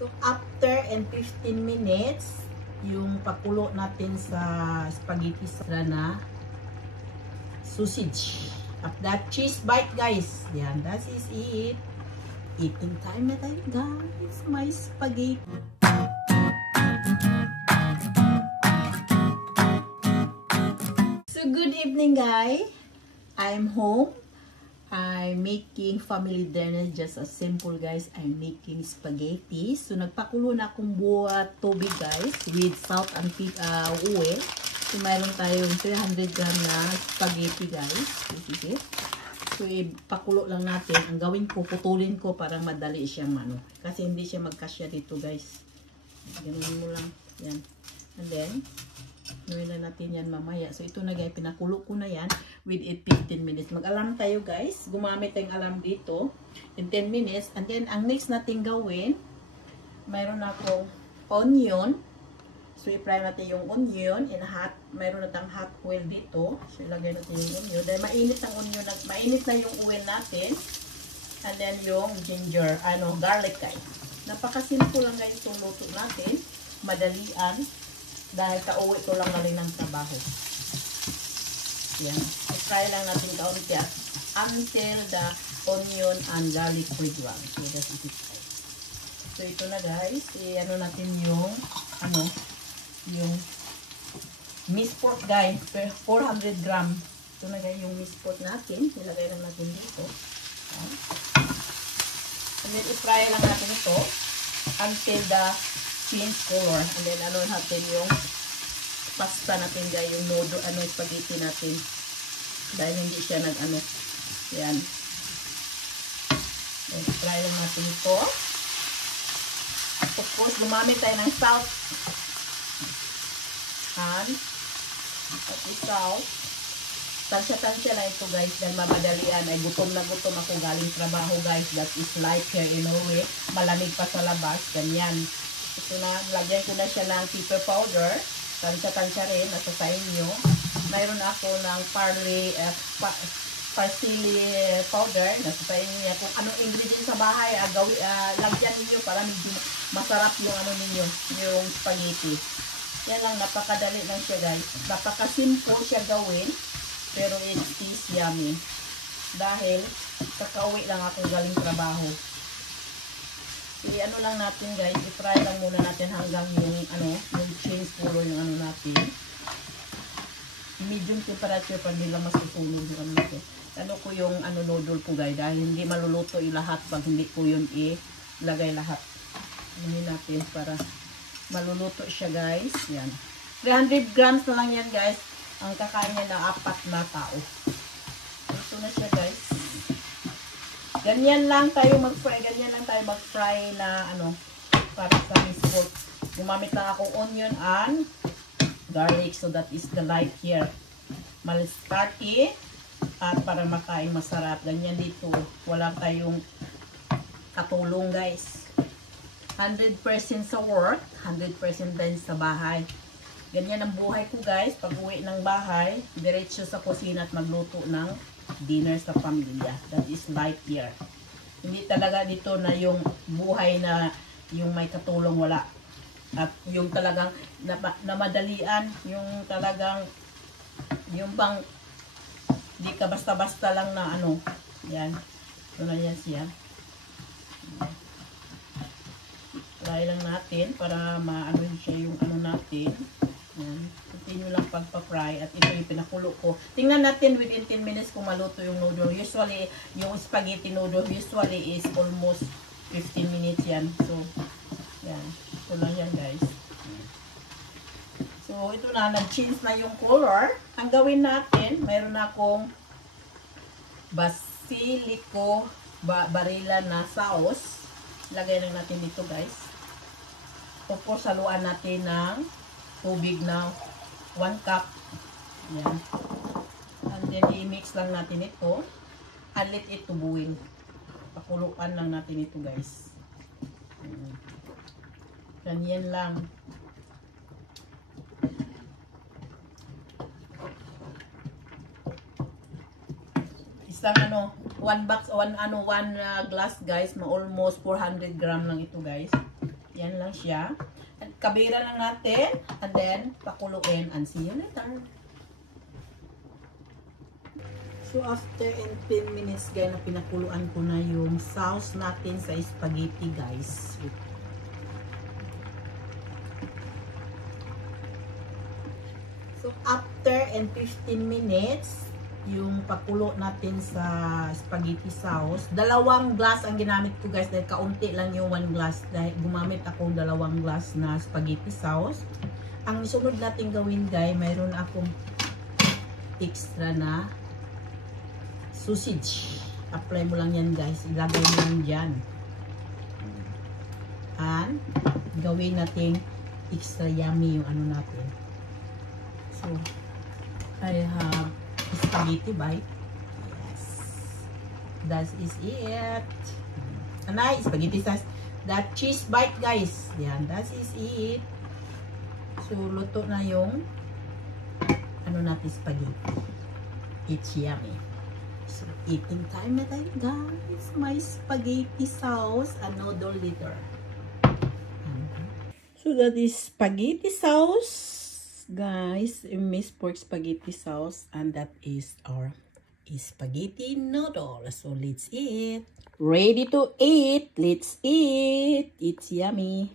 So, after 15 minutes, yung pakulo natin sa spaghetti na sausage. At that cheese bite, guys. Yan, that is it. Eating time na tayo, guys. My spaghetti. So, good evening, guys. I'm home. I'm making family dinner, just as simple, guys. I'm making spaghetti. So, nagpakulo na akong buhat tubig, guys, with salt and oil. So, mayroon tayong 300 gram na spaghetti, guys. This is it. So, ipakulo lang natin. Ang gawin ko, putulin ko para madali siyang ano. Kasi hindi siya magkasya dito, guys. Ganun mo lang. Yan. And then, gawin na natin yan mamaya. So, ito na, guys. Pinakulo ko na yan with 15 minutes. Mag-alarm tayo, guys. Gumamit tayong alarm dito in 10 minutes. And then, ang next natin gawin, mayroon akong onion. So, i-fry natin yung onion in hot. Mayroon natin hot oil dito. So, ilagay natin yung onion. Dahil mainit ang onion. Mainit na yung oil natin. And then, yung ginger, garlic, guys. Napakasimple lang, guys, itong luto natin. Madalian. Dahil kauwi ko lang na rin ng trabaho. Yan. I-fry lang natin kaunti until the onion and garlic brown. So, that's it. So, ito na, guys. I-ano natin yung, yung minced pork, guys. 400 gram. Ito na, guys, yung minced pork natin. Ilagay lang natin dito. Yan. And then, i-fry lang natin ito until the change color. And then, natin yung pasta natin, guys, yung noodle, spaghetti natin. Dahil hindi siya yan. And try lang natin ito. Of course, gumamit tayo ng salt. And, salt. Tansya-tansya lang ito, guys, dahil mamadalian. Ay, gutom na gutom ako galing trabaho, guys. That is like here in Norway. Malamig pa sa labas. Ganyan. Ito na, lagyan ko na siya ng pepper powder. Tansya-tansya rin, nasa sa inyo. Mayroon ako ng parsley powder. Nasa sa inyo. Kung anong ingredient sa bahay, lagyan ninyo para medyo masarap yung ninyo, yung spaghetti. Yan lang, napakadali lang siya, guys. Napaka-simple siya gawin, pero it is yummy. Dahil, kakauwi lang ako galing trabaho. I-ano lang natin, guys, i-fry lang muna natin hanggang yung yung change color yung natin. Medium temperature para nila mas susunod yung natin. Ko yung noodle po, guys, dahil hindi maluluto yung lahat pag hindi po yun ilagay lahat. Natin para maluluto siya, guys. Yan. 300 grams na lang yan, guys. Ang kakain niya na 4 na tao. Ito na siya, guys. Ganyan lang tayo mag-fry. Ganyan lang tayo mag-fry na para sa minced pork. Gumamit lang akong onion and garlic. So that is the light here. Maliskati. At para makain masarap. Ganyan dito. Wala tayong katulong, guys. 100% sa work. 100% din sa bahay. Ganyan ang buhay ko, guys. Pag uwi ng bahay, diretso sa kusina at magluto ng dinner sa pamilya. That is life here. Hindi talaga dito na yung buhay na yung may katulong, wala. At yung talagang namadalian, yung talagang yung bang di ka basta-basta lang na yan. Ito na yan siya. Try lang natin para maano siya yung natin. Yan. Continue lang pagpa-fry at ito yung pinakulo ko. Tingnan natin within 10 minutes kung maluto yung noodle. Usually, yung spaghetti noodle usually is almost 15 minutes yan. So, yan. Ito lang yan, guys. So, ito na. Nag-change na yung color. Ang gawin natin, mayroon akong basilico barilla na sauce. Lagay lang natin dito, guys. Of course, haluan natin ng tubig na 1 cup. Yan. And then, i-mix lang natin ito. And let it to boil. Pakuluan lang natin ito, guys. Ganyan lang. Isang one box, one glass, guys, almost 400 gram lang ito, guys. Yan lang siya. At kabira lang natin. And then, pakuluin. And see you later. So, after 10 minutes, guys, na pinakuluan ko na yung sauce natin sa spaghetti, guys. So, after 15 minutes, yung pakulo natin sa spaghetti sauce. 2 glass ang ginamit ko, guys, dahil kaunti lang yung 1 glass. Dahil gumamit ako 2 glass na spaghetti sauce. Ang sunod natin gawin, guys, mayroon akong extra na sausage. Apply mo lang yan, guys. Ilagay mo lang dyan. And gawin natin extra yummy yung ano natin. So, I have spaghetti bite. Yes. That is it. Anay, spaghetti sauce. That cheese bite, guys. Yan, that is it. So, luto na yung ano natin spaghetti. It's yummy. So, eating time na tayo, guys. My spaghetti sauce and noodle litter. So, that is spaghetti sauce. Guys, minced pork spaghetti sauce, and that is our spaghetti noodle. So let's eat. Ready to eat. Let's eat. It's yummy.